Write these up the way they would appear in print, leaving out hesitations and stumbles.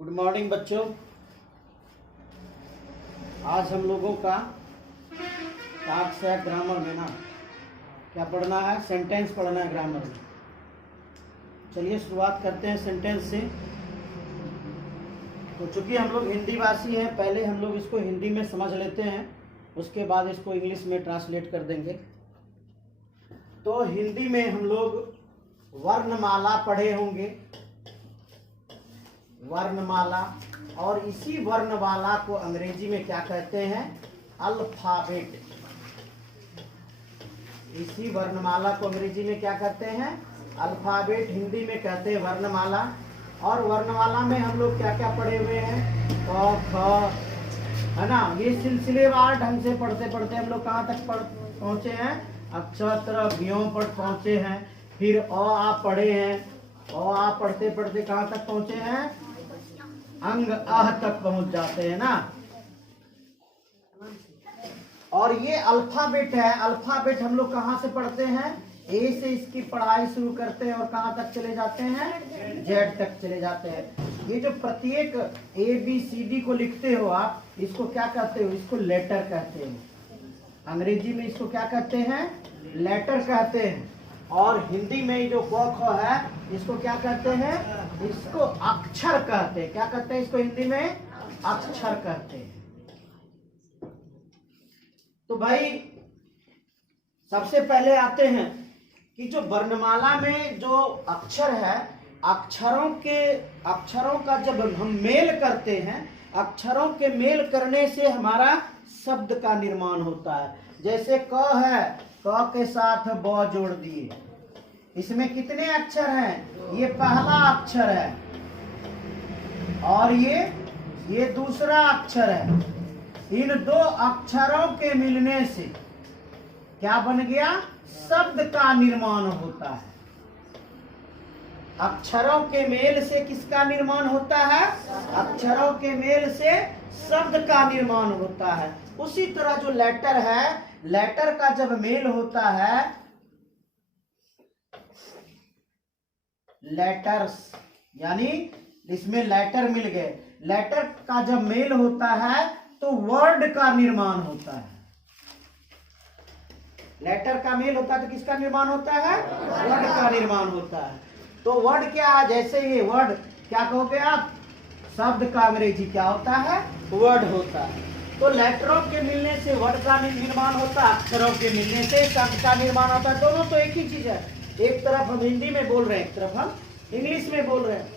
Good morning बच्चों। आज हम लोगों का पाठ से ग्रामर में ना क्या पढ़ना है, सेंटेंस पढ़ना है ग्रामर में। चलिए शुरुआत करते हैं सेंटेंस से। तो चूंकि हम लोग हिंदी भाषी हैं, पहले हम लोग इसको हिंदी में समझ लेते हैं, उसके बाद इसको इंग्लिश में ट्रांसलेट कर देंगे। तो हिंदी में हम लोग वर्णमाला पढ़े होंगे, वर्णमाला, और इसी वर्णमाला को अंग्रेजी में क्या कहते हैं, अल्फाबेट। इसी वर्णमाला को अंग्रेजी में क्या कहते हैं, अल्फाबेट। हिंदी में कहते हैं वर्णमाला। और वर्णमाला में हम लोग क्या क्या पढ़े हुए हैं, क ख, है ना। ये सिलसिलेवार ढंग से पढ़ते पढ़ते हम लोग कहाँ तक पहुंचे हैं, अक्षर व्योम पर पहुंचे हैं। फिर अ आ पढ़े हैं, अ आ पढ़ते पढ़ते कहाँ तक पहुंचे हैं, अंग आह तक पहुंच जाते हैं ना। और ये अल्फाबेट है। अल्फाबेट हम लोग कहाँ से पढ़ते हैं, ए से इसकी पढ़ाई शुरू करते हैं और कहाँ तक चले जाते हैं, जेड तक चले जाते हैं। ये जो प्रत्येक ए बी सी डी को लिखते हो आप, इसको क्या कहते हो, इसको लेटर कहते हैं। अंग्रेजी में इसको क्या कहते हैं, लेटर कहते हैं। और हिंदी में जो क ख है, इसको क्या कहते हैं, इसको अक्षर कहते हैं। क्या कहते हैं इसको हिंदी में, अक्षर कहते हैं। तो भाई सबसे पहले आते हैं कि जो वर्णमाला में जो अक्षर है, अक्षरों का जब हम मेल करते हैं, अक्षरों के मेल करने से हमारा शब्द का निर्माण होता है। जैसे क है, क के साथ ब जोड़ दिए, इसमें कितने अक्षर हैं, ये पहला अक्षर है और ये दूसरा अक्षर है। इन दो अक्षरों के मिलने से क्या बन गया, शब्द का निर्माण होता है। अक्षरों के मेल से किसका निर्माण होता है, अक्षरों के मेल से शब्द का निर्माण होता है। उसी तरह जो लेटर है, लेटर का जब मेल होता है, लेटर्स यानी इसमें लेटर मिल गए, लेटर का जब मेल होता है तो वर्ड का निर्माण होता है। लेटर का मेल होता है तो किसका निर्माण होता है, वर्ड का निर्माण होता है। तो वर्ड क्या है, जैसे ये वर्ड क्या कहोगे आप, शब्द का अंग्रेजी क्या होता है, वर्ड होता है। तो लेटरों के मिलने से वर्ड का निर्माण होता है, अक्षरों के मिलने से शब्द का निर्माण होता है। दोनों तो एक ही चीज है। एक तरफ हम हिंदी में बोल रहे हैं, एक तरफ हम इंग्लिश में बोल रहे हैं।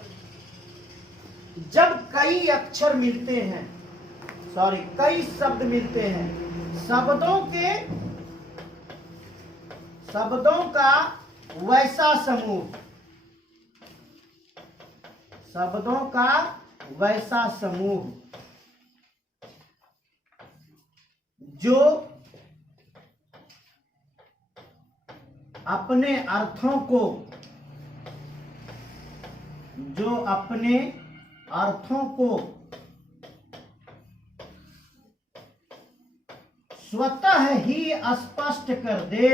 जब कई अक्षर मिलते हैं, कई शब्द मिलते हैं, शब्दों का वैसा समूह जो अपने अर्थों को स्वतः ही स्पष्ट कर दे,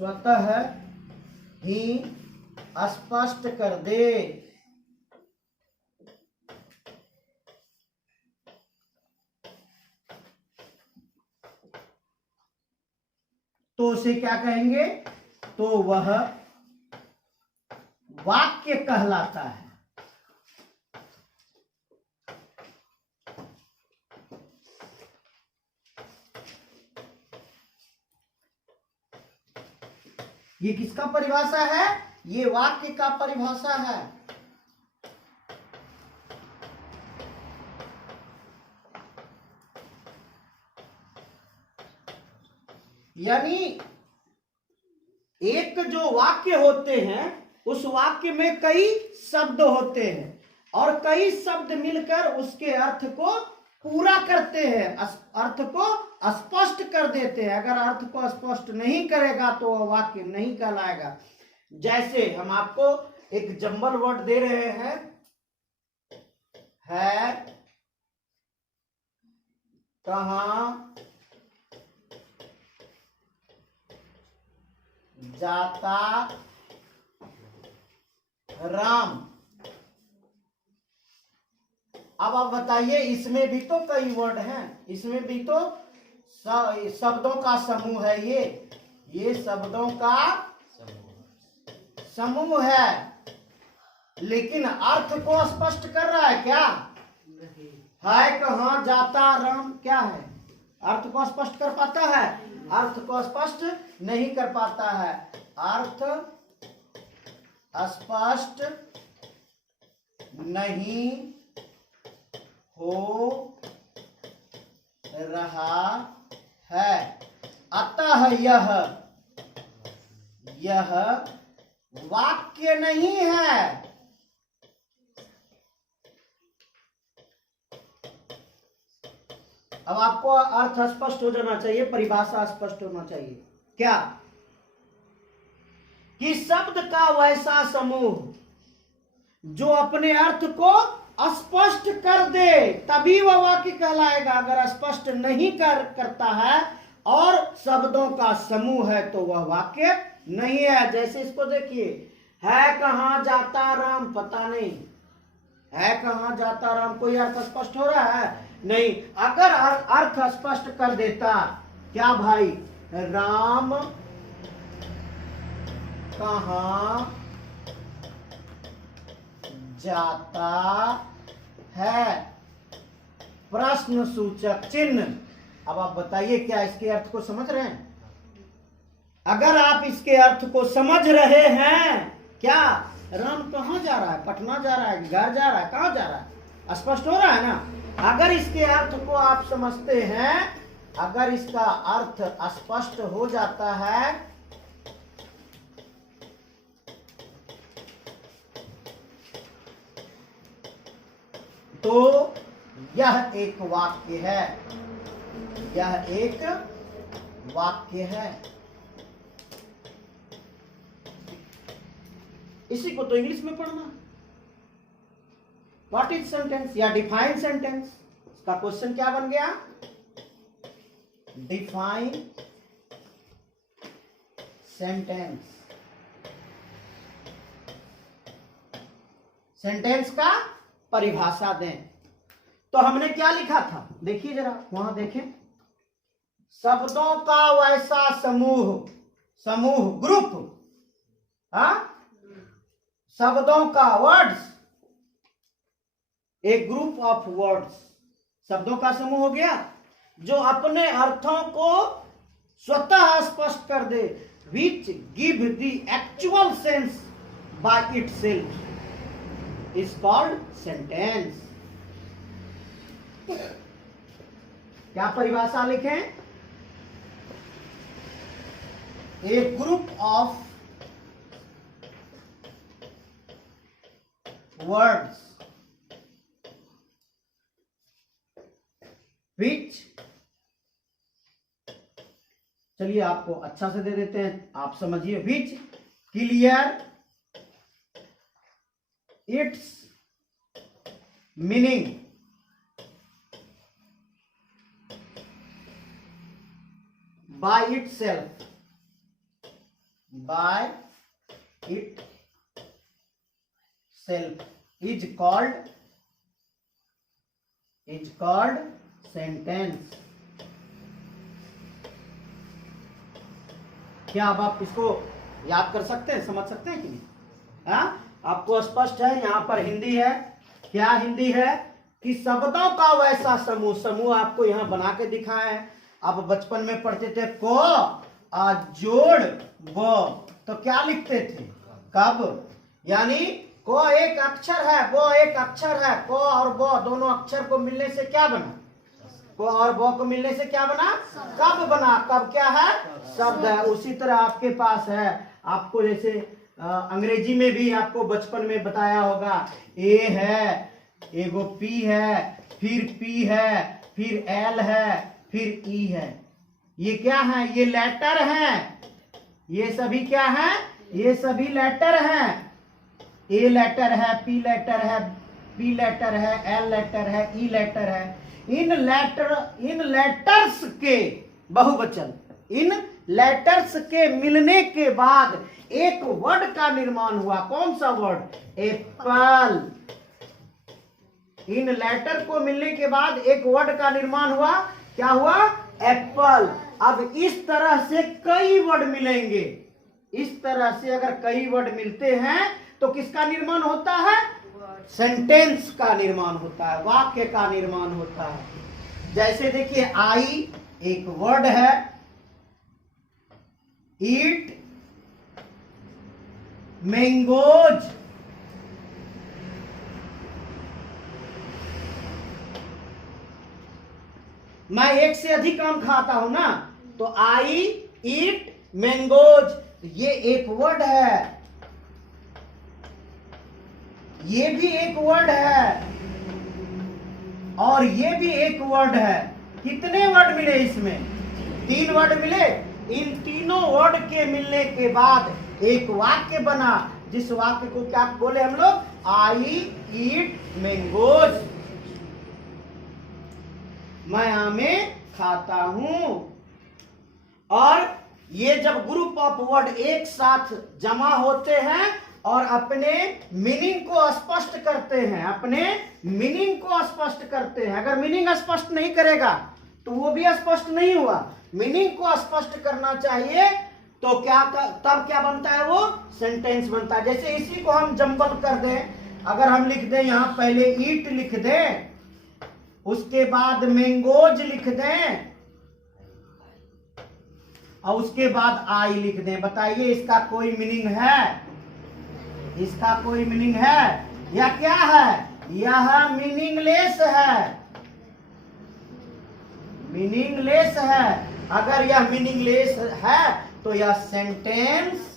स्वतः ही स्पष्ट कर दे। तो उसे क्या कहेंगे, तो वह वाक्य कहलाता है। ये किसका परिभाषा है, ये वाक्य का परिभाषा है। यानी एक जो वाक्य होते हैं, उस वाक्य में कई शब्द होते हैं और कई शब्द मिलकर उसके अर्थ को पूरा करते हैं, अर्थ को स्पष्ट कर देते हैं। अगर अर्थ को स्पष्ट नहीं करेगा तो वह वाक्य नहीं कहलाएगा। जैसे हम आपको एक जंबल वर्ड दे रहे हैं, है, कहां जाता राम, अब आप बताइए, इसमें भी तो कई वर्ड हैं, इसमें भी तो शब्दों का समूह है, ये शब्दों का समूह है, लेकिन अर्थ को स्पष्ट कर रहा है क्या? है कहाँ जाता राम क्या है? अर्थ को स्पष्ट कर पाता है? अर्थ को स्पष्ट नहीं कर पाता है। अर्थ स्पष्ट नहीं हो रहा है, अतः यह वाक्य नहीं है। अब आपको अर्थ स्पष्ट हो जाना चाहिए, परिभाषा स्पष्ट होना चाहिए। क्या? कि शब्द का वैसा समूह जो अपने अर्थ को स्पष्ट कर दे तभी वह वाक्य कहलाएगा। अगर स्पष्ट नहीं करता है और शब्दों का समूह है तो वह वाक्य नहीं है। जैसे इसको देखिए, है कहाँ जाता राम, पता नहीं है कहाँ जाता राम, कोई अर्थ स्पष्ट हो रहा है? नहीं। अगर अर्थ स्पष्ट कर देता, क्या भाई, राम कहाँ जाता है, प्रश्न सूचक चिन्ह। अब आप बताइए, क्या इसके अर्थ को समझ रहे हैं? अगर आप इसके अर्थ को समझ रहे हैं, क्या राम कहाँ जा रहा है, पटना जा रहा है, घर जा रहा है, कहाँ जा रहा है, स्पष्ट हो रहा है ना? अगर इसके अर्थ को आप समझते हैं, अगर इसका अर्थ स्पष्ट हो जाता है तो यह एक वाक्य है, यह एक वाक्य है। इसी को तो इंग्लिश में पढ़ना, व्हाट इज सेंटेंस या डिफाइन सेंटेंस। इसका क्वेश्चन क्या बन गया? Define sentence. सेंटेंस का परिभाषा दें। तो हमने क्या लिखा था, देखिए जरा वहां देखें, शब्दों का वैसा समूह, समूह ग्रुप, शब्दों का words, A group of words, शब्दों का समूह हो गया जो अपने अर्थों को स्वतः स्पष्ट कर दे, which give the actual sense by itself is called sentence. क्या परिभाषा लिखें? A group of words which, चलिए आपको अच्छा से दे देते हैं, आप समझिए, which clear its meaning by itself, by itself is called sentence। क्या अब आप इसको याद कर सकते हैं, समझ सकते हैं कि नहीं? आपको स्पष्ट है? यहाँ पर हिंदी है, क्या हिंदी है कि शब्दों का वैसा समूह, समूह आपको यहाँ बना के दिखाए हैं। आप बचपन में पढ़ते थे को जोड़ वो, तो क्या लिखते थे? कब, यानी को एक अक्षर है, वो एक अक्षर है, को और वो दोनों अक्षर को मिलने से क्या बना? को और वो को मिलने से क्या बना? कब बना। कब क्या है? शब्द है। उसी तरह आपके पास है, आपको जैसे अंग्रेजी में भी आपको बचपन में बताया होगा, ए है, एगो पी है, फिर पी है, फिर एल है, फिर ई है। ये क्या है? ये लेटर हैं। ये सभी क्या है? ये सभी लेटर हैं। ए लेटर है, पी लेटर है, बी लेटर है, एल लेटर है, ई लेटर है। इन लेटर्स के बहुवचन, इन लेटर्स के मिलने के बाद एक वर्ड का निर्माण हुआ। कौन सा वर्ड? एप्पल। इन लेटर को मिलने के बाद एक वर्ड का निर्माण हुआ, क्या हुआ? एप्पल। अब इस तरह से कई वर्ड मिलेंगे, इस तरह से अगर कई वर्ड मिलते हैं तो किसका निर्माण होता है? सेंटेंस का निर्माण होता है, वाक्य का निर्माण होता है। जैसे देखिए आई एक वर्ड है, ईट मैंगोज, मैं एक से अधिक आम खाता हूं ना, तो आई ईट मैंगोज, ये एक वर्ड है, ये भी एक वर्ड है और ये भी एक वर्ड है। कितने वर्ड मिले इसमें? 3 वर्ड मिले। इन तीनों वर्ड के मिलने के बाद एक वाक्य बना, जिस वाक्य को क्या बोले हम लोग? आई ईट मैंगोज, मैं आमे खाता हूं। और ये जब ग्रुप ऑफ वर्ड एक साथ जमा होते हैं और अपने मीनिंग को स्पष्ट करते हैं, अपने मीनिंग को स्पष्ट करते हैं। अगर मीनिंग स्पष्ट नहीं करेगा तो वो भी स्पष्ट नहीं हुआ। मीनिंग को स्पष्ट करना चाहिए तो क्या तब क्या बनता है? वो सेंटेंस बनता है। जैसे इसी को हम जंबल कर दें, अगर हम लिख दें यहां पहले ईट लिख दें, उसके बाद मैंगोज लिख दें और उसके बाद आई लिख दें, बताइए इसका कोई मीनिंग है? इसका कोई मीनिंग है या क्या है? यह मीनिंगलेस है, मीनिंगलेस है। अगर यह मीनिंगलेस है तो यह सेंटेंस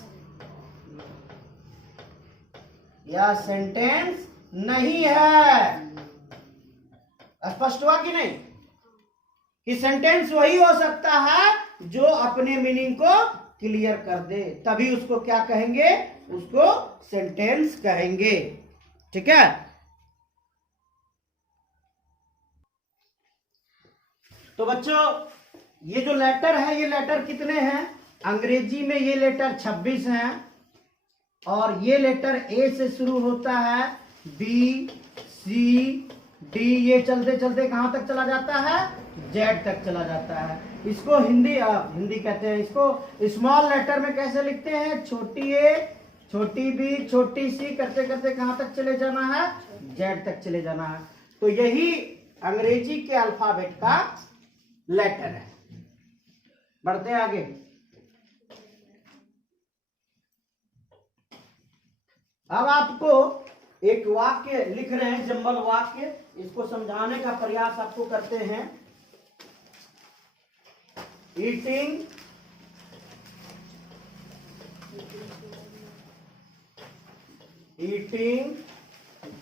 नहीं है। स्पष्ट हुआ कि नहीं? कि सेंटेंस वही हो सकता है जो अपने मीनिंग को क्लियर कर दे, तभी उसको क्या कहेंगे? उसको सेंटेंस कहेंगे। ठीक है। तो बच्चों ये जो लेटर है, ये लेटर कितने हैं? अंग्रेजी में ये लेटर 26 हैं और ये लेटर ए से शुरू होता है, बी सी डी, ये चलते चलते कहां तक चला जाता है? जेड तक चला जाता है। इसको हिंदी कहते हैं। इसको स्मॉल लेटर में कैसे लिखते हैं? छोटी ए, छोटी बी, छोटी सी करते करते कहां तक चले जाना है? जेड तक चले जाना है। तो यही अंग्रेजी के अल्फाबेट का लेटर है। बढ़ते हैं आगे। अब आपको एक वाक्य लिख रहे हैं, जंबल वाक्य, इसको समझाने का प्रयास आपको करते हैं। Eating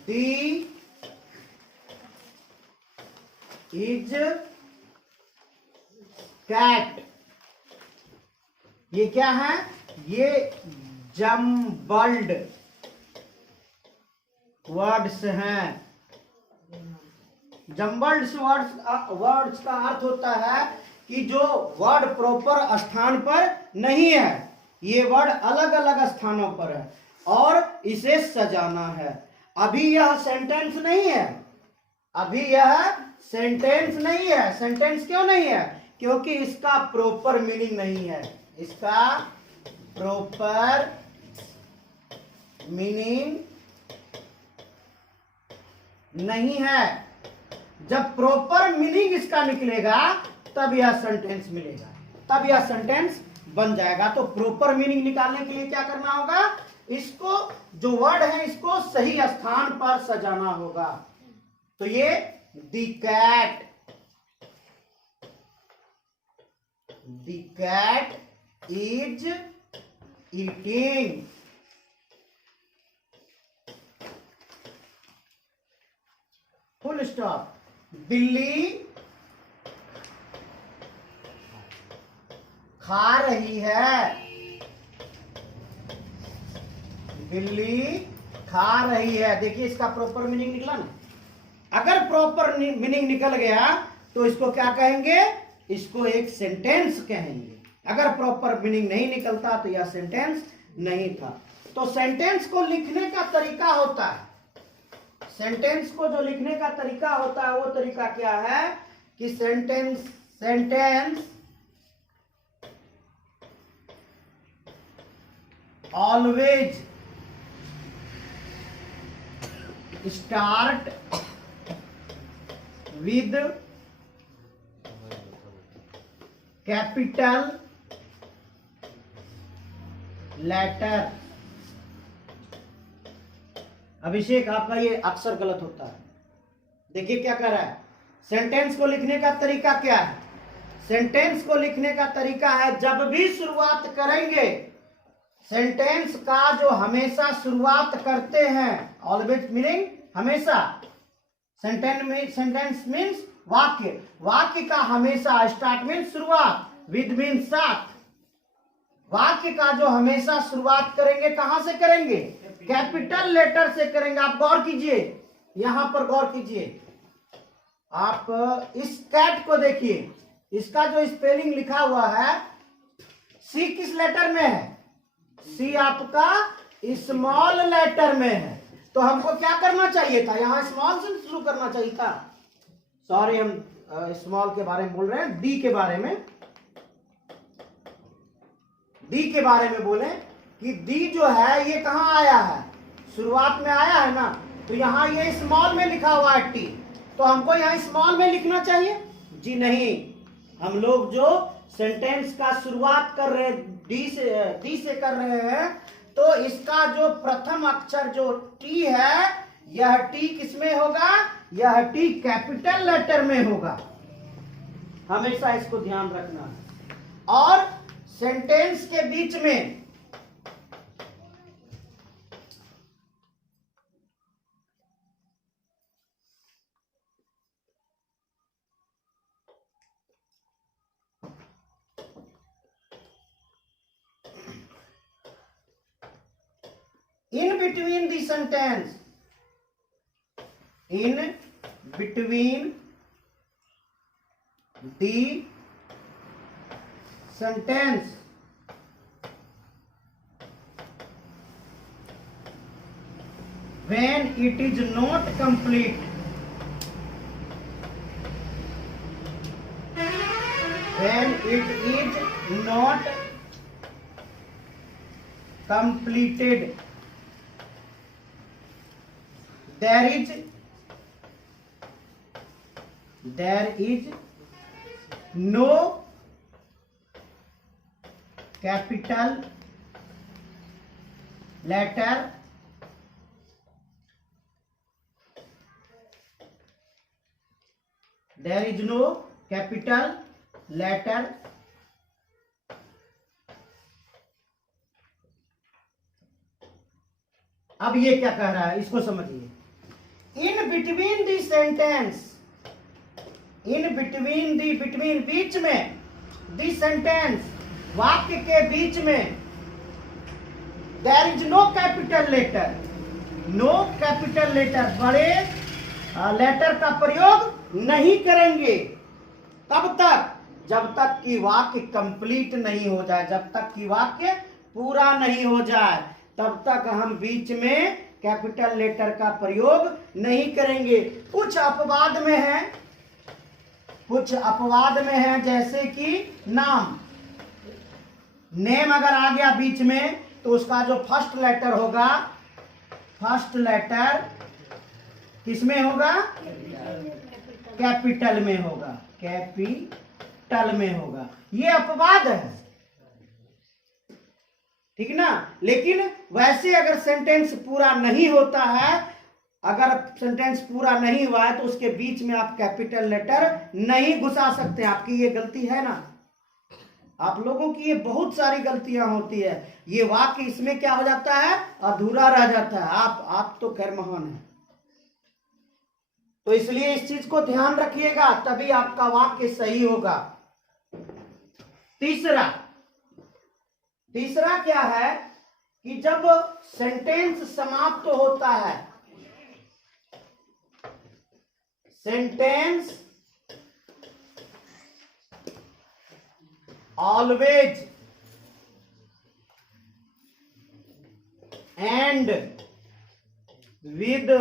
the is cat. ये क्या है? ये जम्बल्ड वर्ड्स हैं। जम्बल्ड वर्ड्स का अर्थ होता है कि जो वर्ड प्रॉपर स्थान पर नहीं है, ये वर्ड अलग अलग स्थानों पर है और इसे सजाना है। अभी यह सेंटेंस नहीं है, अभी यह सेंटेंस नहीं है। सेंटेंस क्यों नहीं है? क्योंकि इसका प्रॉपर मीनिंग नहीं है, इसका प्रॉपर मीनिंग नहीं है। जब प्रॉपर मीनिंग इसका निकलेगा तब यह सेंटेंस मिलेगा, तब यह सेंटेंस बन जाएगा। तो प्रॉपर मीनिंग निकालने के लिए क्या करना होगा? इसको जो वर्ड है इसको सही स्थान पर सजाना होगा। तो ये the cat is eating. Full stop. बिल्ली खा रही है, बिल्ली खा रही है। देखिए इसका प्रॉपर मीनिंग निकला ना। अगर प्रॉपर मीनिंग निकल गया तो इसको क्या कहेंगे? इसको एक सेंटेंस कहेंगे। अगर प्रॉपर मीनिंग नहीं निकलता तो यह सेंटेंस नहीं था। तो सेंटेंस को लिखने का तरीका होता है, सेंटेंस को जो लिखने का तरीका होता है वो तरीका क्या है कि sentence always start with capital letter. Abhishek आपका ये अक्सर गलत होता है। देखिए क्या कर रहा है, सेंटेंस को लिखने का तरीका क्या है? सेंटेंस को लिखने का तरीका है, जब भी शुरुआत करेंगे सेंटेंस का जो हमेशा शुरुआत करते हैं, ऑलवेज मीनिंग हमेशा, सेंटेंस मीन्स वाक्य, वाक्य का हमेशा, स्टार्ट मीन्स शुरुआत, विद मीन्स साथ, वाक्य का जो हमेशा शुरुआत करेंगे कहां से करेंगे? कैपिटल लेटर से करेंगे। आप गौर कीजिए, यहां पर गौर कीजिए, आप इस कैट को देखिए, इसका जो स्पेलिंग लिखा हुआ है, सी किस लेटर में है? सी आपका स्मॉल लेटर में है। तो हमको क्या करना चाहिए था? यहां स्मॉल से शुरू करना चाहिए था। सॉरी, हम स्मॉल के बारे में बोल रहे हैं, डी के बारे में, डी के बारे में बोले कि डी जो है ये कहां आया है? शुरुआत में आया है ना, तो यहां ये स्मॉल में लिखा हुआ है टी, तो हमको यहां स्मॉल में लिखना चाहिए? जी नहीं, हम लोग जो सेंटेंस का शुरुआत कर रहे हैं डी से कर रहे हैं, तो इसका जो प्रथम अक्षर जो टी है, यह टी किसमें होगा? यह टी कैपिटल लेटर में होगा। हमेशा इसको ध्यान रखना है। और सेंटेंस के बीच में in between the sentence, in between the sentence, when it is not complete, when it is not completed, there is no capital letter there is no capital letter अब ये क्या कह रहा है, इसको समझिए। In between the sentence, in between the, between बीच में, दी सेंटेंस वाक्य के बीच में, there is no capital letter, no capital letter, बड़े लेटर का प्रयोग नहीं करेंगे। तब तक, जब तक कि वाक्य कंप्लीट नहीं हो जाए, जब तक कि वाक्य पूरा नहीं हो जाए, तब तक हम बीच में कैपिटल लेटर का प्रयोग नहीं करेंगे। कुछ अपवाद में है, कुछ अपवाद में है, जैसे कि नाम, नेम अगर आ गया बीच में तो उसका जो फर्स्ट लेटर होगा, फर्स्ट लेटर किसमें होगा? कैपिटल में होगा, कैपिटल में होगा। ये अपवाद है, ठीक ना। लेकिन वैसे अगर सेंटेंस पूरा नहीं होता है, अगर सेंटेंस पूरा नहीं हुआ है, तो उसके बीच में आप कैपिटल लेटर नहीं घुसा सकते। आपकी ये गलती है ना, आप लोगों की ये बहुत सारी गलतियां होती है। ये वाक्य इसमें क्या हो जाता है? अधूरा रह जाता है। आप तो खैर महान है, तो इसलिए इस चीज को ध्यान रखिएगा, तभी आपका वाक्य सही होगा। तीसरा क्या है कि जब सेंटेंस समाप्त होता है, sentence always and with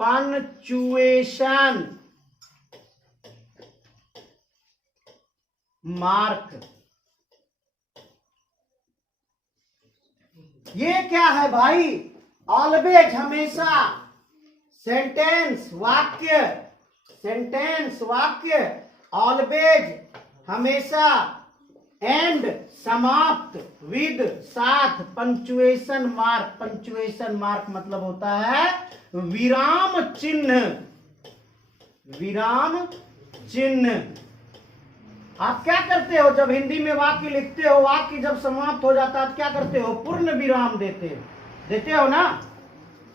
punctuation mark. ये क्या है भाई? ऑलवेज, हमेशा। सेंटेंस, वाक्य, सेंटेंस, वाक्य, ऑलवेज, हमेशा, एंड, समाप्त, विद, साथ, पंचुएशन मार्क। पंचुएशन मार्क मतलब होता है विराम चिन्ह। विराम चिन्ह। आप क्या करते हो जब हिंदी में वाक्य लिखते हो, वाक्य जब समाप्त हो जाता है क्या करते हो? पूर्ण विराम देते हो ना,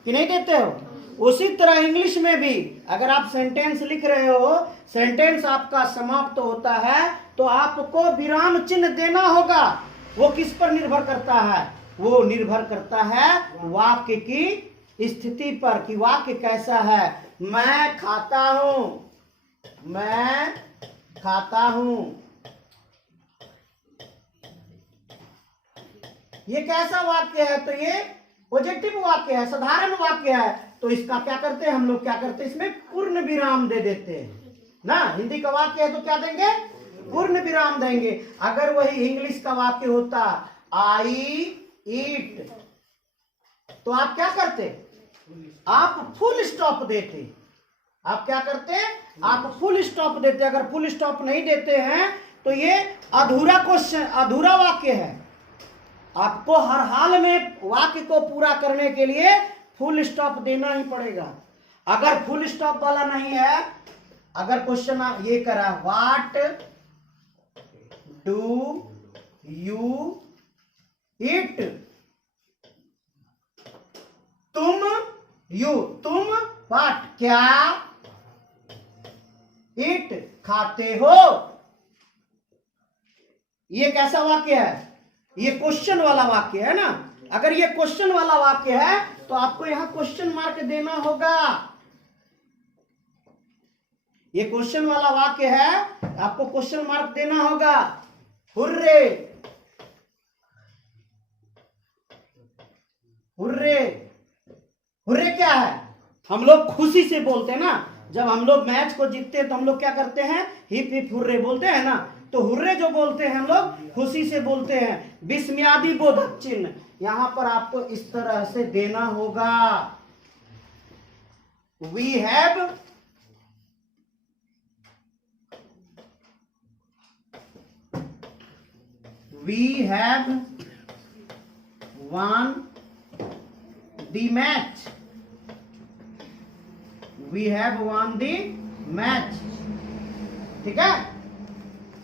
कि नहीं देते हो? उसी तरह इंग्लिश में भी अगर आप सेंटेंस लिख रहे हो, सेंटेंस आपका समाप्त होता है तो आपको विराम चिन्ह देना होगा। वो किस पर निर्भर करता है? वो निर्भर करता है वाक्य की स्थिति पर कि वाक्य कैसा है। मैं खाता हूं, मैं खाता हूं, ये कैसा वाक्य है? तो ये पॉजिटिव वाक्य है, साधारण वाक्य है। तो इसका क्या करते हैं हम लोग? क्या करते हैं? इसमें पूर्ण विराम दे देते हैं ना। हिंदी का वाक्य है तो क्या देंगे? पूर्ण विराम देंगे। अगर वही इंग्लिश का वाक्य होता आई ईट, तो आप क्या करते? आप फुल स्टॉप देते। आप क्या करते? आप फुल स्टॉप देते। अगर फुल स्टॉप नहीं देते हैं तो ये अधूरा क्वेश्चन, अधूरा वाक्य है। आपको हर हाल में वाक्य को पूरा करने के लिए फुल स्टॉप देना ही पड़ेगा। अगर फुल स्टॉप वाला नहीं है, अगर क्वेश्चन ये करा व्हाट डू यू ईट, तुम व्हाट क्या ईट खाते हो, ये कैसा वाक्य है? ये क्वेश्चन वाला वाक्य है ना। अगर ये क्वेश्चन वाला वाक्य है तो आपको यहां क्वेश्चन मार्क देना होगा। ये क्वेश्चन वाला वाक्य है, आपको क्वेश्चन मार्क देना होगा। हुर्रे, हुर्रे, हुर्रे क्या है? हम लोग खुशी से बोलते हैं ना। जब हम लोग मैच को जीतते हैं तो हम लोग क्या करते हैं? हिप हिप हुर्रे बोलते हैं ना। तो हुर्रे जो बोलते हैं हम लोग खुशी से बोलते हैं। विस्मयादि बोधक चिन्ह यहां पर आपको इस तरह से देना होगा। We have won the match. We have won the match. ठीक है?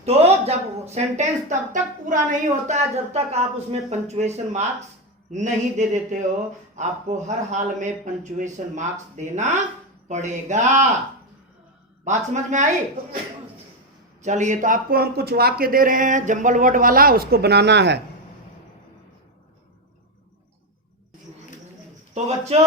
तो जब सेंटेंस तब तक पूरा नहीं होता है जब तक आप उसमें पंचुएशन मार्क्स नहीं दे देते हो। आपको हर हाल में पंचुएशन मार्क्स देना पड़ेगा। बात समझ में आई? चलिए, तो आपको हम कुछ वाक्य दे रहे हैं जंबल वर्ड वाला, उसको बनाना है। तो बच्चों,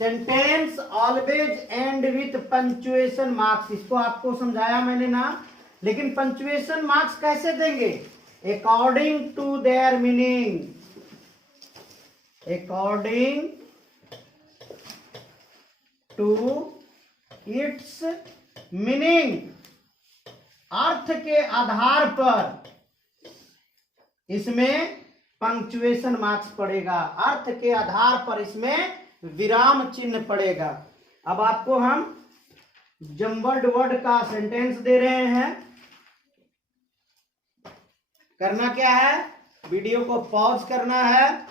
sentence always and with punctuation marks, इसको आपको समझाया मैंने ना। लेकिन पंचुएशन मार्क्स कैसे देंगे? According to their meaning, according to its meaning, अर्थ के आधार पर इसमें पंक्चुएशन मार्क्स पड़ेगा। अर्थ के आधार पर इसमें विराम चिन्ह पड़ेगा। अब आपको हम जम्बल्ड वर्ड का सेंटेंस दे रहे हैं। करना क्या है? वीडियो को पॉज करना है,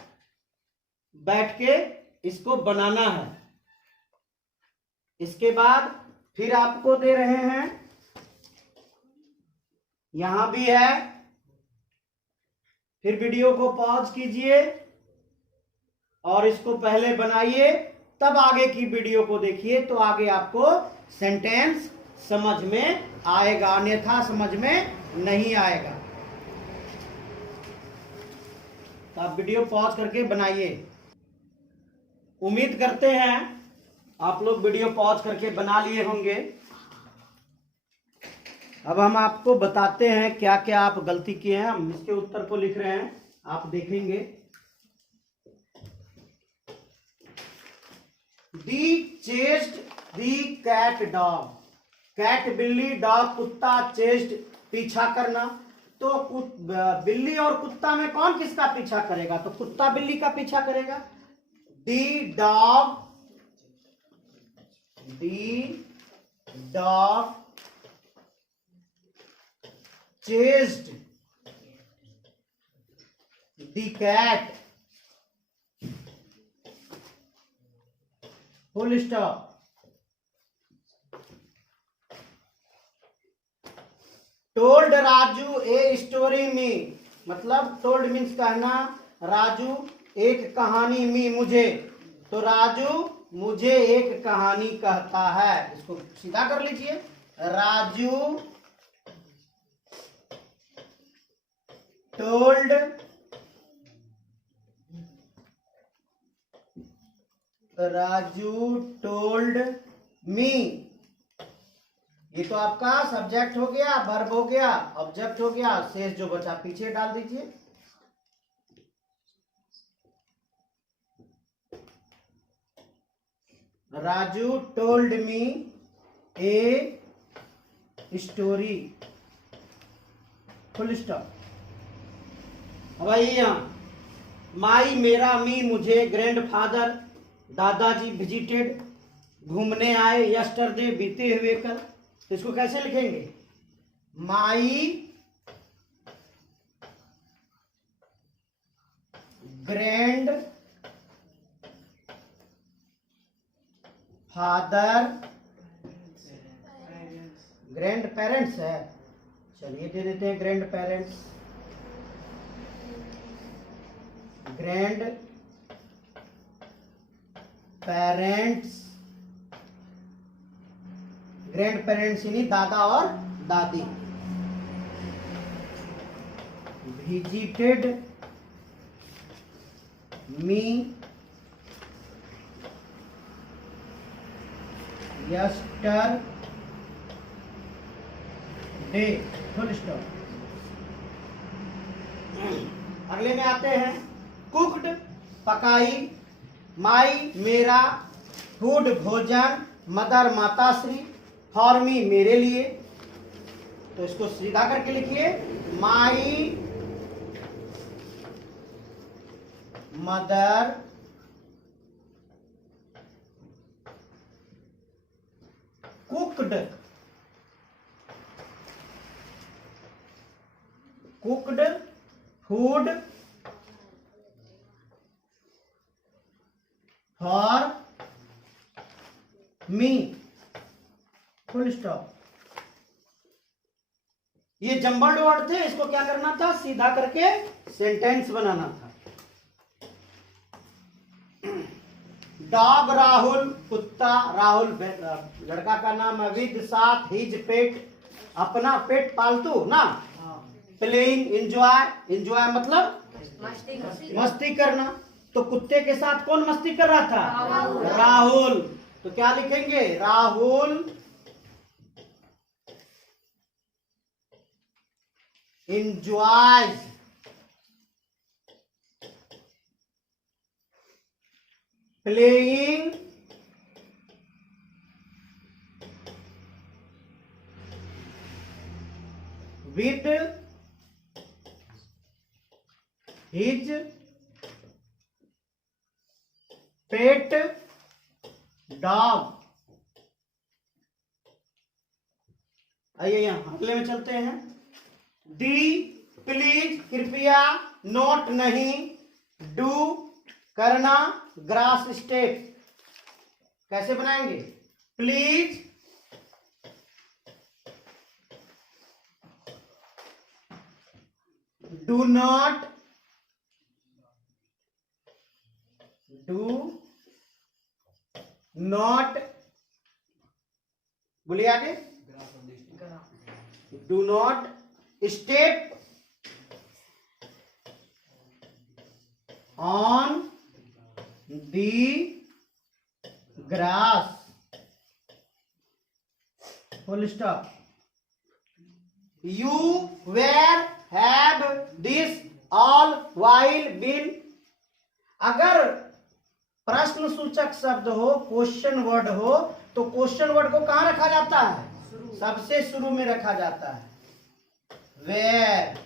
बैठ के इसको बनाना है। इसके बाद फिर आपको दे रहे हैं, यहां भी है, फिर वीडियो को पॉज कीजिए और इसको पहले बनाइए, तब आगे की वीडियो को देखिए, तो आगे आपको सेंटेंस समझ में आएगा, अन्यथा समझ में नहीं आएगा। तो आप वीडियो पॉज करके बनाइए। उम्मीद करते हैं आप लोग वीडियो पॉज करके बना लिए होंगे। अब हम आपको बताते हैं क्या क्या आप गलती किए हैं। हम इसके उत्तर को लिख रहे हैं, आप देखेंगे। डी चेस्ड दी कैट डॉग, कैट बिल्ली, डॉग कुत्ता, चेस्ड पीछा करना। तो बिल्ली और कुत्ता में कौन किसका पीछा करेगा? तो कुत्ता बिल्ली का पीछा करेगा। The dog chased the cat, full stop। told Raju a story में, मतलब told मीन्स कहना, राजू एक कहानी में मुझे, तो राजू मुझे एक कहानी कहता है। इसको सीधा कर लीजिए, राजू टोल्ड मी। ये तो आपका सब्जेक्ट हो गया, वर्ब हो गया, ऑब्जेक्ट हो गया, शेष जो बचा पीछे डाल दीजिए। Raju told me a story, full stop. भैया माई मेरा, मी मुझे, ग्रैंडफादर दादाजी, विजिटेड घूमने आए, यस्टरडे बीते हुए कल। तो इसको कैसे लिखेंगे? My grand father, grand parents है, चलिए दे देते हैं grand parents, grand parents, grand parents यानी दादा और दादी। Visited me yesterday, full stop. अगले में आते हैं, कुक्ड पकाई, माई मेरा, फूड भोजन, मदर माताश्री, फॉर मी मेरे लिए। तो इसको सीधा करके लिखिए, my mother cooked food for me, full stop. ये जंबल्ड वर्ड थे, इसको क्या करना था? सीधा करके सेंटेंस बनाना था। डॉग राहुल, कुत्ता राहुल, लड़का का नाम, विद साथ, हिज पेट अपना पेट, पालतू ना, प्लेइंग एंजॉय, एंजॉय मतलब मस्ती करना। तो कुत्ते के साथ कौन मस्ती कर रहा था? राहुल। तो क्या लिखेंगे? Rahul enjoys playing with his pet dog। आइए यहां अगले में चलते हैं। डी प्लीज कृपया, नोट नहीं, डू करना, ग्रास स्टेप। कैसे बनाएंगे? प्लीज डू नॉट, बोलिए आगे, do not step on the grass, full stop। you where have this all while been। अगर प्रश्न प्रश्न सूचक शब्द हो, क्वेश्चन वर्ड हो, तो क्वेश्चन वर्ड को कहां रखा जाता है? सबसे शुरू में रखा जाता है। वेयर,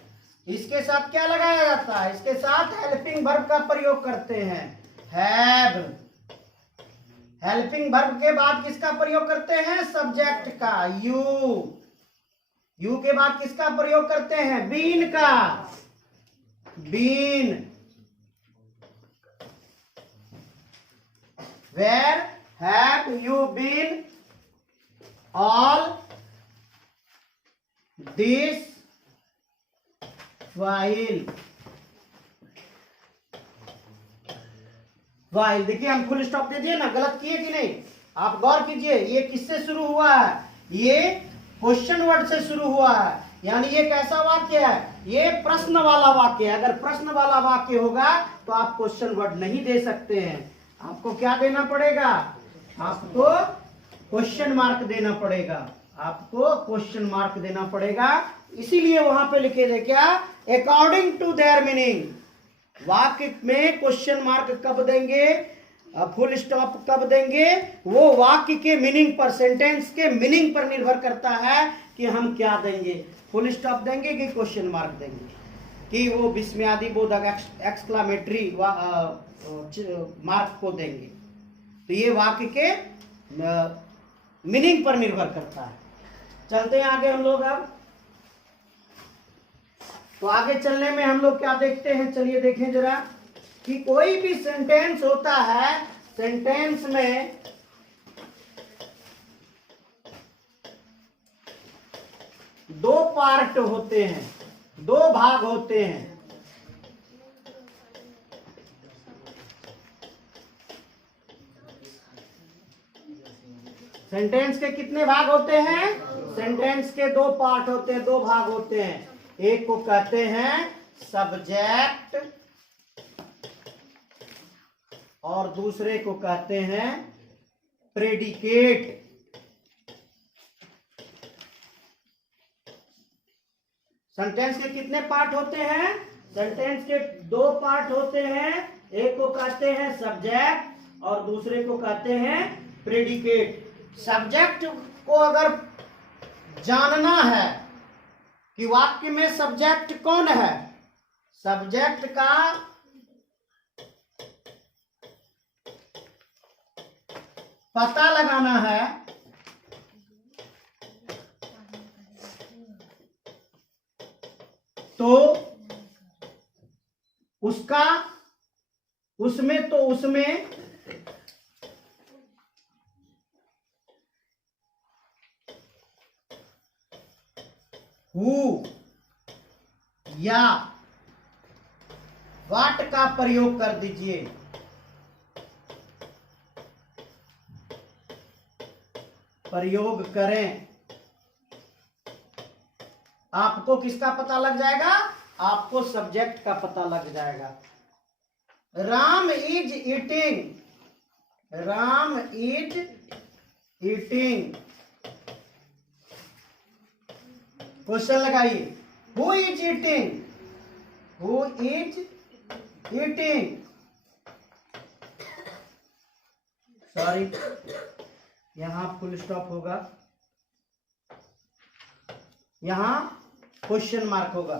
इसके साथ क्या लगाया जाता है? इसके साथ हेल्पिंग वर्ब का प्रयोग करते हैं, हैव। हेल्पिंग वर्ब के बाद किसका प्रयोग करते हैं? सब्जेक्ट का, यू। यू के बाद किसका प्रयोग करते हैं? बीन का, been. Where have you been all this while? देखिए हम फुल स्टॉप दे दिए ना, गलत किए कि नहीं? आप गौर कीजिए, ये किससे शुरू हुआ है? ये क्वेश्चन वर्ड से शुरू हुआ है, यानी ये कैसा वाक्य है? ये प्रश्न वाला वाक्य है। अगर प्रश्न वाला वाक्य होगा तो आप क्वेश्चन वर्ड नहीं दे सकते हैं। आपको क्या देना पड़ेगा? आपको क्वेश्चन मार्क देना पड़ेगा, आपको क्वेश्चन मार्क देना पड़ेगा। इसीलिए वहां पे लिखे थे क्या? According to their meaning. वाक्य में क्वेश्चन मार्क कब देंगे, फुल स्टॉप कब देंगे? वो वाक्य के मीनिंग पर, सेंटेंस के मीनिंग पर निर्भर करता है कि हम क्या देंगे। फुल स्टॉप देंगे कि क्वेश्चन मार्क देंगे, कि वो विस्मयादि बोधक एक्सक्लामेटरी मार्क को देंगे। तो ये वाक्य के मीनिंग पर निर्भर करता है। चलते हैं आगे हम लोग। अब तो आगे चलने में हम लोग क्या देखते हैं? चलिए देखें जरा, कि कोई भी सेंटेंस होता है, सेंटेंस में दो पार्ट होते हैं, दो भाग होते हैं। सेंटेंस के कितने भाग होते हैं? सेंटेंस के दो पार्ट होते हैं, दो भाग होते हैं। एक को कहते हैं सब्जेक्ट और दूसरे को कहते हैं प्रेडिकेट। सेंटेंस के कितने पार्ट होते हैं? सेंटेंस के दो पार्ट होते हैं। एक को कहते हैं सब्जेक्ट और दूसरे को कहते हैं प्रेडिकेट। सब्जेक्ट को अगर जानना है कि वाक्य में सब्जेक्ट कौन है, सब्जेक्ट का पता लगाना है, तो उसमें हु या वाट का प्रयोग कर दीजिए। प्रयोग करें, आपको किसका पता लग जाएगा? आपको सब्जेक्ट का पता लग जाएगा। Ram is eating, Ram is eating. Question लगाइए, who is eating, who is eating. Sorry, यहां फुल स्टॉप होगा, यहां क्वेश्चन मार्क होगा।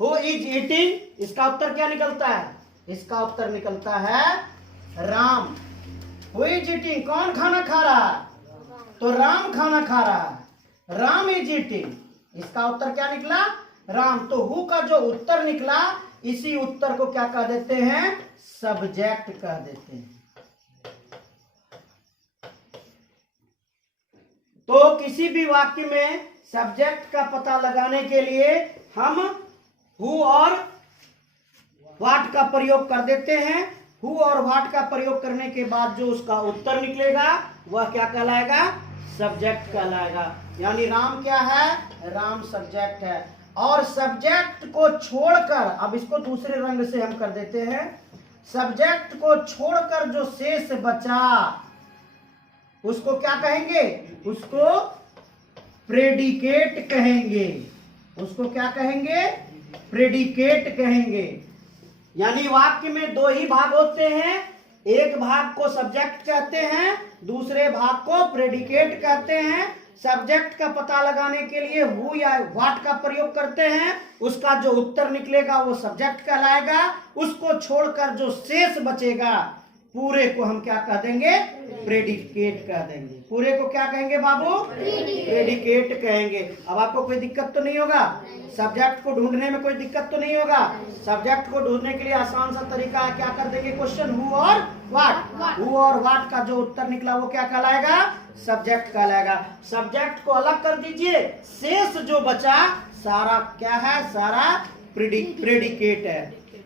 हु इज ईटिंग, इसका उत्तर क्या निकलता है? इसका उत्तर निकलता है राम। हु इज ईटिंग, कौन खाना खा रहा है? तो राम खाना खा रहा है। राम इज ईटिंग, इसका उत्तर क्या निकला? राम। तो हु का जो उत्तर निकला, इसी उत्तर को क्या कह देते हैं? सब्जेक्ट कह देते हैं। तो किसी भी वाक्य में सब्जेक्ट का पता लगाने के लिए हम हु और व्हाट का प्रयोग कर देते हैं। हु और व्हाट का प्रयोग करने के बाद जो उसका उत्तर निकलेगा वह क्या कहलाएगा? सब्जेक्ट कहलाएगा। यानी राम क्या है? राम सब्जेक्ट है। और सब्जेक्ट को छोड़कर, अब इसको दूसरे रंग से हम कर देते हैं, सब्जेक्ट को छोड़कर जो शेष बचा उसको क्या कहेंगे? उसको प्रेडिकेट कहेंगे। उसको क्या कहेंगे? प्रेडिकेट कहेंगे। यानी वाक्य में दो ही भाग होते हैं, एक भाग को सब्जेक्ट कहते हैं, दूसरे भाग को प्रेडिकेट कहते हैं। सब्जेक्ट का पता लगाने के लिए हु या व्हाट का प्रयोग करते हैं, उसका जो उत्तर निकलेगा वो सब्जेक्ट कहलाएगा। उसको छोड़कर जो शेष बचेगा पूरे को हम क्या कह देंगे? प्रेडिकेट कह देंगे। पूरे को क्या कहेंगे बाबू? प्रेडिकेट कहेंगे। अब आपको कोई दिक्कत तो नहीं होगा? सब्जेक्ट को ढूंढने में कोई दिक्कत तो नहीं होगा? सब्जेक्ट को ढूंढने के लिए आसान सा तरीका है, क्या कर देंगे? क्वेश्चन हु और व्हाट। हु और व्हाट का जो उत्तर निकला वो क्या कहलाएगा? सब्जेक्ट कहलाएगा। सब्जेक्ट को अलग कर दीजिए, शेष जो बचा सारा क्या है? सारा प्रेडिकेट है।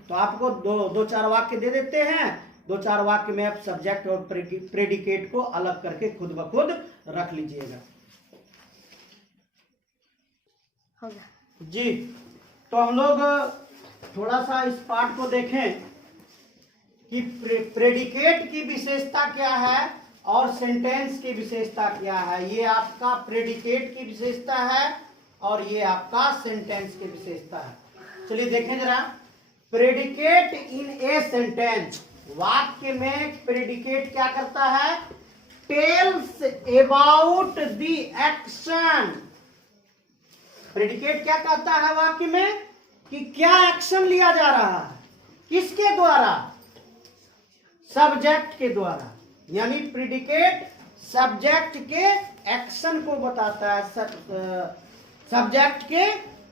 तो आपको दो चार वाक्य दे देते हैं, दो चार वाक्य में आप सब्जेक्ट और प्रेडिकेट को अलग करके खुद ब खुद रख लीजिएगा जी। तो हम लोग थोड़ा सा इस पार्ट को देखें कि प्रेडिकेट की विशेषता क्या है और सेंटेंस की विशेषता क्या है। ये आपका प्रेडिकेट की विशेषता है और ये आपका सेंटेंस की विशेषता है। चलिए देखें जरा। प्रेडिकेट इन ए सेंटेंस, वाक्य में प्रेडिकेट क्या करता है? Tells about the action. Predicate क्या कहता है वाक्य में? कि क्या एक्शन लिया जा रहा है, किसके द्वारा? सब्जेक्ट के द्वारा। यानी प्रेडिकेट सब्जेक्ट के एक्शन को बताता है, सब्जेक्ट के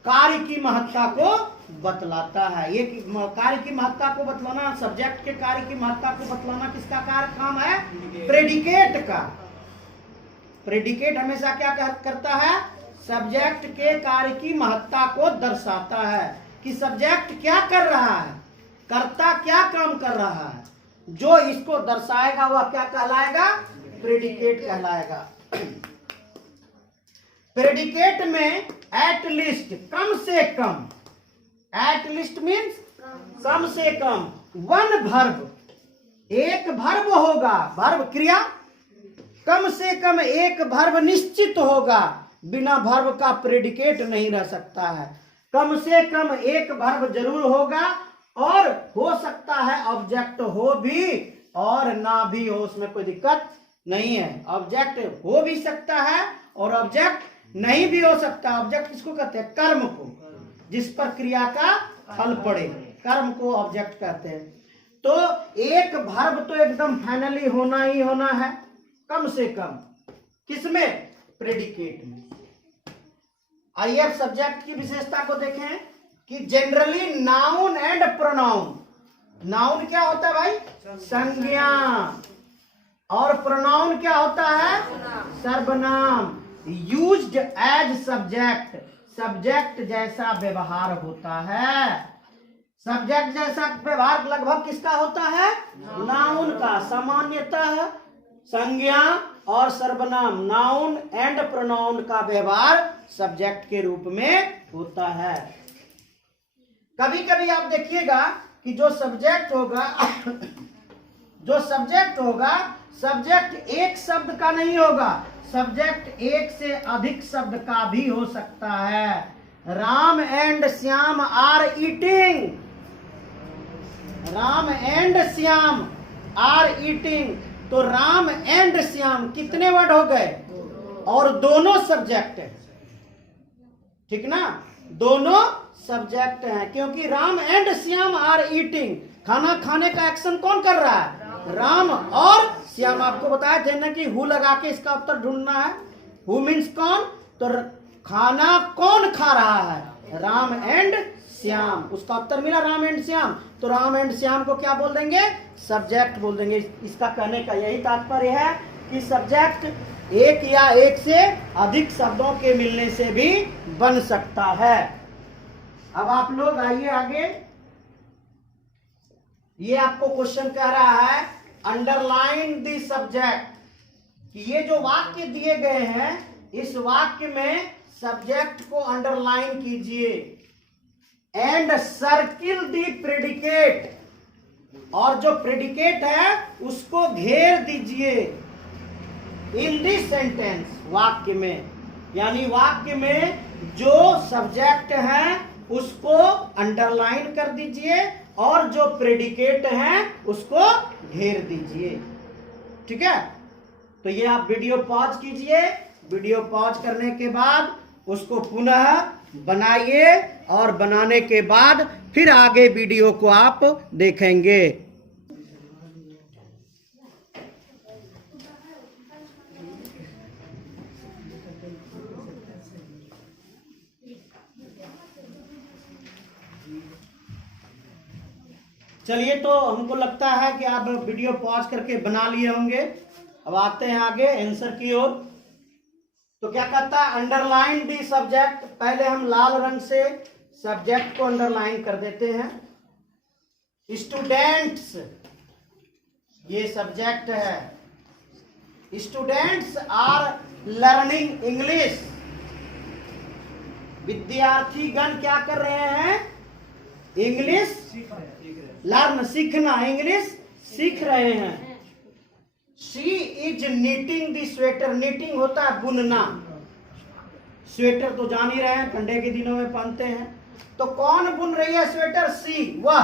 कार्य की महत्ता को बतलाता है। ये कार्य की महत्ता को बतलाना, सब्जेक्ट के कार्य की महत्ता को बतलाना किसका कार्य काम है? प्रेडिकेट का। प्रेडिकेट हमेशा क्या करता है? सब्जेक्ट के कार्य की महत्ता को दर्शाता है कि सब्जेक्ट क्या कर रहा है, कर्ता क्या काम कर रहा है। जो इसको दर्शाएगा वह क्या कहलाएगा? प्रेडिकेट कहलाएगा। प्रेडिकेट में एट लीस्ट, कम से कम, एट लीस्ट मीन्स कम से कम, वन वर्ब, एक वर्ब होगा, वर्ब क्रिया। कम से कम एक वर्ब निश्चित होगा, बिना वर्ब का प्रेडिकेट नहीं रह सकता है। कम से कम एक वर्ब जरूर होगा और हो सकता है ऑब्जेक्ट हो भी और ना भी हो, उसमें कोई दिक्कत नहीं है। ऑब्जेक्ट हो भी सकता है और ऑब्जेक्ट नहीं भी हो सकता। ऑब्जेक्ट किसको कहते हैं? कर्म को, जिस पर क्रिया का फल पड़े, कर्म को ऑब्जेक्ट कहते हैं। तो एक वर्ब तो एकदम फाइनली होना ही होना है, कम से कम। किसमें? प्रेडिकेट में। आइए अब सब्जेक्ट की विशेषता को देखें कि generally noun and pronoun. Noun क्या होता है भाई? संज्ञा। और प्रोनाउन क्या होता है? सर्वनाम। यूज्ड एज सब्जेक्ट, सब्जेक्ट जैसा व्यवहार होता है। सब्जेक्ट जैसा व्यवहार लगभग किसका होता है? नाउन का। सामान्यतः संज्ञा और सर्वनाम, नाउन एंड प्रोनाउन का व्यवहार सब्जेक्ट के रूप में होता है। कभी कभी आप देखिएगा कि जो सब्जेक्ट होगा सब्जेक्ट एक शब्द का नहीं होगा, सब्जेक्ट एक से अधिक शब्द का भी हो सकता है। Ram and Shyam are eating, Ram and Shyam are eating. तो राम एंड श्याम कितने वर्ड हो गए? और दोनों सब्जेक्ट है, ठीक ना? दोनों सब्जेक्ट हैं, क्योंकि Ram and Shyam are eating. खाना खाने का एक्शन कौन कर रहा है? राम और श्याम। आपको बताया थे ना कि हु लगा के इसका उत्तर ढूंढना है। हु मीन्स कौन? तो खाना कौन खा रहा है? राम एंड श्याम। उसका उत्तर मिला राम एंड श्याम। तो राम एंड श्याम को क्या बोल देंगे? सब्जेक्ट बोल देंगे। इसका कहने का यही तात्पर्य है कि सब्जेक्ट एक या एक से अधिक शब्दों के मिलने से भी बन सकता है। अब आप लोग आइए आगे। ये आपको क्वेश्चन कह रहा है अंडरलाइन द सब्जेक्ट, कि ये जो वाक्य दिए गए हैं इस वाक्य में सब्जेक्ट को अंडरलाइन कीजिए। एंड सर्किल द प्रेडिकेट, और जो प्रेडिकेट है उसको घेर दीजिए इन दिस सेंटेंस, वाक्य में। यानी वाक्य में जो सब्जेक्ट है उसको अंडरलाइन कर दीजिए और जो प्रेडिकेट है उसको घेर दीजिए। ठीक है, तो ये आप वीडियो पॉज कीजिए। वीडियो पॉज करने के बाद उसको पुनः बनाइए और बनाने के बाद फिर आगे वीडियो को आप देखेंगे। चलिए, तो हमको लगता है कि आप वीडियो पॉज करके बना लिए होंगे। अब आते हैं आगे आंसर की ओर। तो क्या कहता है, अंडरलाइन दी सब्जेक्ट। पहले हम लाल रंग से सब्जेक्ट को अंडरलाइन कर देते हैं। स्टूडेंट्स, ये सब्जेक्ट है। Students are learning English. विद्यार्थी गण क्या कर रहे हैं? इंग्लिश लर्न, सीखना, इंग्लिश सीख रहे हैं। She is knitting the sweater. Knitting होता है बुनना। स्वेटर तो जान ही रहे हैं, ठंडे के दिनों में पहनते हैं। तो कौन बुन रही है स्वेटर? सी, वह,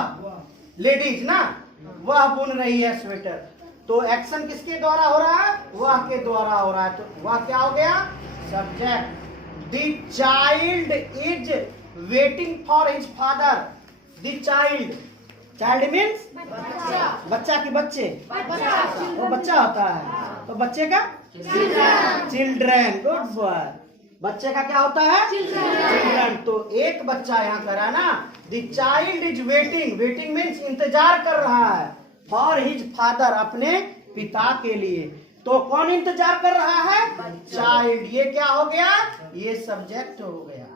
लेडीज ना, वह बुन रही है स्वेटर। तो एक्शन किसके द्वारा हो रहा है? वह के द्वारा हो रहा है। तो वह क्या हो गया? Subject. The child is waiting for his father. The child, child means बच्चा की बच्चे, वो बच्चा होता है। तो बच्चे का चिल्ड्रन। Good boy. बच्चे का क्या होता है? चिल्ड्रन। तो एक बच्चा यहाँ करा ना। The child is waiting, waiting means इंतजार कर रहा है, फॉर हिज फादर, अपने पिता के लिए। तो कौन इंतजार कर रहा है? चाइल्ड। ये क्या हो गया? ये सब्जेक्ट हो गया।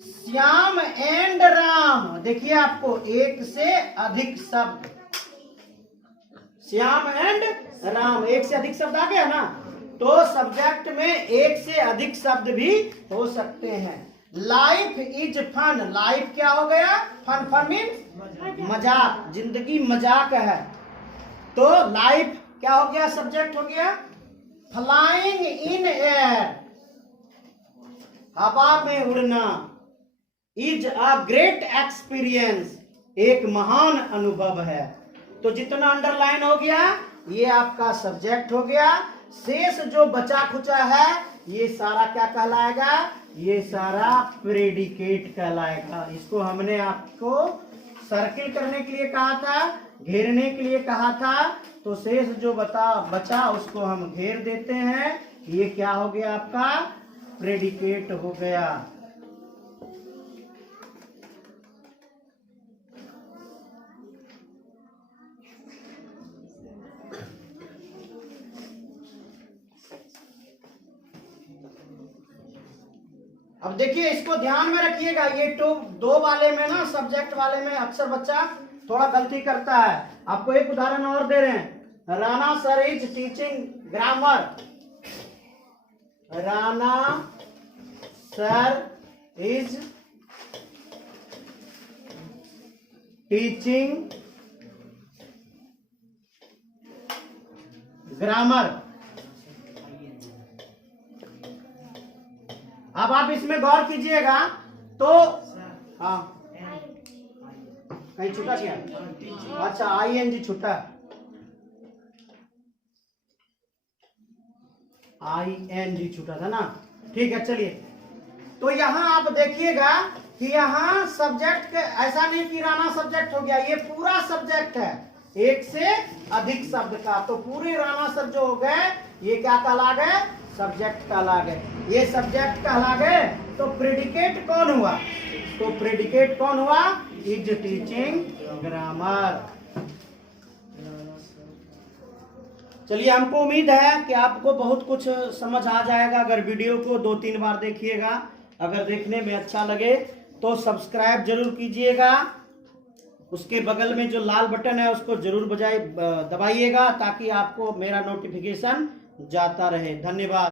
श्याम एंड राम, देखिए आपको एक से अधिक शब्द, श्याम एंड राम, एक से अधिक शब्द आ गया ना। तो सब्जेक्ट में एक से अधिक शब्द भी हो सकते हैं। Life is fun. लाइफ क्या हो गया? फन, फन मीन्स मजाक, जिंदगी मजाक है। तो लाइफ क्या हो गया? सब्जेक्ट हो गया। फ्लाइंग इन एयर, हवा में उड़ना। इज अ ग्रेट एक्सपीरियंस, एक महान अनुभव है। तो जितना अंडरलाइन हो गया ये आपका सब्जेक्ट हो गया। शेष जो बचा खुचा है ये सारा क्या कहलाएगा? ये सारा प्रेडिकेट कहलाएगा। इसको हमने आपको सर्किल करने के लिए कहा था, घेरने के लिए कहा था। तो शेष जो बचा उसको हम घेर देते हैं। ये क्या हो गया? आपका प्रेडिकेट हो गया। अब देखिए, इसको ध्यान में रखिएगा। ये दो वाले में ना, सब्जेक्ट वाले में अक्सर बच्चा थोड़ा गलती करता है। आपको एक उदाहरण और दे रहे हैं। Rana sir is teaching grammar. Rana sir is teaching grammar. अब आप इसमें गौर कीजिएगा। तो हाँ, कहीं छूटा क्या? अच्छा, ING छूटा, ING छूटा था ना। ठीक है, चलिए। तो यहाँ आप देखिएगा कि यहाँ सब्जेक्ट ऐसा नहीं कि राणा सब्जेक्ट हो गया, ये पूरा सब्जेक्ट है एक से अधिक शब्द का। तो पूरे राणा सर जो हो गए ये क्या कहला गए? सब्जेक्ट कहला गए। ये सब्जेक्ट कहला गए। तो प्रेडिकेट कौन हुआ? तो प्रेडिकेट कौन हुआ? Is teaching grammar. चलिए, हमको उम्मीद है कि आपको बहुत कुछ समझ आ जाएगा अगर वीडियो को 2-3 बार देखिएगा। अगर देखने में अच्छा लगे तो सब्सक्राइब जरूर कीजिएगा। उसके बगल में जो लाल बटन है उसको जरूर दबाइएगा ताकि आपको मेरा नोटिफिकेशन जाता रहे। धन्यवाद।